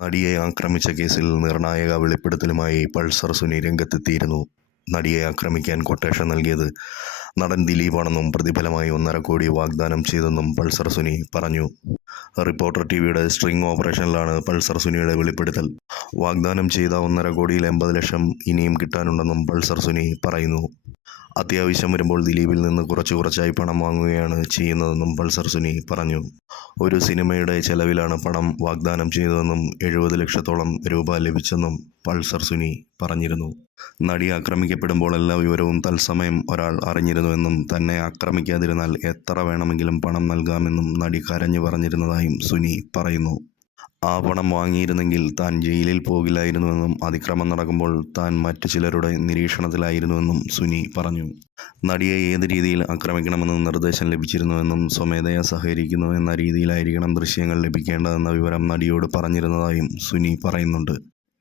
നടിയെ ആക്രമിച്ച കേസിൽ നിർണായക വെളിപ്പെടുത്തലുമായി പൾസർ സുനി രംഗത്തെത്തിയിരുന്നു. നടിയെ ആക്രമിക്കാൻ കൊട്ടേഷൻ നൽകിയത് നടൻ ദിലീപാണെന്നും പ്രതിഫലമായി ഒന്നര കോടി വാഗ്ദാനം ചെയ്തെന്നും പൾസർ സുനി പറഞ്ഞു. റിപ്പോർട്ടർ ടിവിയുടെ സ്ട്രിംഗ് ഓപ്പറേഷനിലാണ് പൾസർ സുനിയുടെ വെളിപ്പെടുത്തൽ. വാഗ്ദാനം ചെയ്ത ഒന്നര കോടിയിൽ എൺപത് ലക്ഷം ഇനിയും കിട്ടാനുണ്ടെന്നും പൾസർ സുനി പറയുന്നു. അത്യാവശ്യം വരുമ്പോൾ ദിലീപിൽ നിന്ന് കുറച്ച് കുറച്ചായി പണം വാങ്ങുകയാണ് ചെയ്യുന്നതെന്നും പൾസർ സുനി പറഞ്ഞു. ഒരു സിനിമയുടെ ചെലവിലാണ് പണം വാഗ്ദാനം ചെയ്തതെന്നും എഴുപത് ലക്ഷത്തോളം രൂപ ലഭിച്ചെന്നും പൾസർ സുനി പറഞ്ഞിരുന്നു. നടി ആക്രമിക്കപ്പെടുമ്പോൾ എല്ലാ വിവരവും തത്സമയം ഒരാൾ അറിഞ്ഞിരുന്നുവെന്നും തന്നെ ആക്രമിക്കാതിരുന്നാൽ എത്ര വേണമെങ്കിലും പണം നൽകാമെന്നും നടി കരഞ്ഞു പറഞ്ഞിരുന്നതായും സുനി പറയുന്നു. ആ പണം വാങ്ങിയിരുന്നെങ്കിൽ താൻ ജയിലിൽ പോകില്ലായിരുന്നുവെന്നും അതിക്രമം നടക്കുമ്പോൾ താൻ മറ്റു ചിലരുടെ നിരീക്ഷണത്തിലായിരുന്നുവെന്നും സുനി പറഞ്ഞു. നടിയെ ഏത് രീതിയിൽ ആക്രമിക്കണമെന്ന് നിർദ്ദേശം ലഭിച്ചിരുന്നുവെന്നും സ്വമേധയാ സഹകരിക്കുന്നു എന്ന രീതിയിലായിരിക്കണം ദൃശ്യങ്ങൾ ലഭിക്കേണ്ടതെന്ന വിവരം നടിയോട് പറഞ്ഞിരുന്നതായും സുനി പറയുന്നുണ്ട്.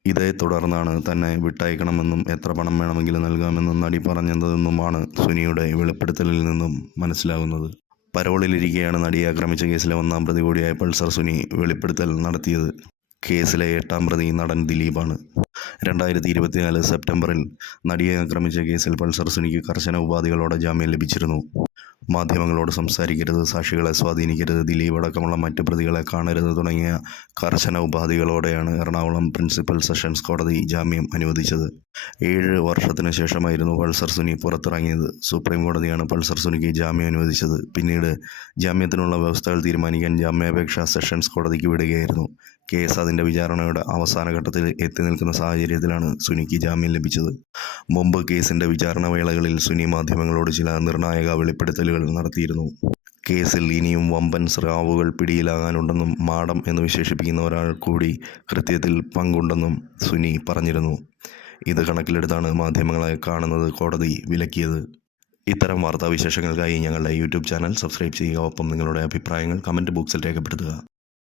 ഇതേ തുടർന്നാണ് തന്നെ വിട്ടയക്കണമെന്നും എത്ര പണം വേണമെങ്കിലും നൽകാമെന്നും നടി പറഞ്ഞതെന്നുമാണ് സുനിയുടെ വെളിപ്പെടുത്തലിൽ നിന്നും മനസ്സിലാകുന്നത് പരോളിലിരിക്കെയാണ് നടിയെ ആക്രമിച്ച കേസിലെ ഒന്നാം പ്രതി കൂടിയായ പൾസർ സുനി വെളിപ്പെടുത്തൽ നടത്തിയത്. കേസിലെ എട്ടാം പ്രതി നടൻ ദിലീപാണ്. രണ്ടായിരത്തി ഇരുപത്തിനാല് സെപ്റ്റംബറിൽ നടിയെ ആക്രമിച്ച കേസിൽ പൾസർ സുനിക്ക് കർശന ഉപാധികളോടെ ജാമ്യം ലഭിച്ചിരുന്നു. മാധ്യമങ്ങളോട് സംസാരിക്കരുത് സാക്ഷികളെ സ്വാധീനിക്കരുത് ദിലീപ് അടക്കമുള്ള മറ്റ് പ്രതികളെ കാണരുത് തുടങ്ങിയ കർശന ഉപാധികളോടെയാണ് എറണാകുളം പ്രിൻസിപ്പൽ സെഷൻസ് കോടതി ജാമ്യം അനുവദിച്ചത്. ഏഴ് വർഷത്തിന് ശേഷമായിരുന്നു പൾസർ സുനി പുറത്തിറങ്ങിയത്. സുപ്രീം കോടതിയാണ് പൾസർ സുനിക്ക് ജാമ്യം അനുവദിച്ചത്. പിന്നീട് ജാമ്യത്തിനുള്ള വ്യവസ്ഥകൾ തീരുമാനിക്കാൻ ജാമ്യാപേക്ഷ സെഷൻസ് കോടതിക്ക് വിടുകയായിരുന്നു. കേസ് അതിന്റെ വിചാരണയുടെ അവസാന ഘട്ടത്തിൽ എത്തി നിൽക്കുന്ന സാഹചര്യത്തിലാണ് സുനിക്ക് ജാമ്യം ലഭിച്ചത്. മുമ്പ് കേസിന്റെ വിചാരണ വേളകളിൽ സുനി മാധ്യമങ്ങളോട് ചില നിർണായക വെളിപ്പെടുത്തലുകൾ നടത്തിയിരുന്നു. കേസിൽ ഇനിയും വമ്പൻ സ്രാവുകൾ പിടിയിലാകാനുണ്ടെന്നും മാഡം എന്ന് വിശേഷിപ്പിക്കുന്ന ഒരാൾ കൂടി കൃത്യത്തിൽ പങ്കുണ്ടെന്നും സുനി പറഞ്ഞിരുന്നു. ഇത് കണക്കിലെടുത്താണ് മാധ്യമങ്ങളെ കാണുന്നത് കോടതി വിലക്കിയത്. ഇത്തരം വാർത്താവിശേഷങ്ങൾക്കായി ഞങ്ങളുടെ യൂട്യൂബ് ചാനൽ സബ്സ്ക്രൈബ് ചെയ്യുക. ഒപ്പം നിങ്ങളുടെ അഭിപ്രായങ്ങൾ കമന്റ് ബോക്സിൽ രേഖപ്പെടുത്തുക.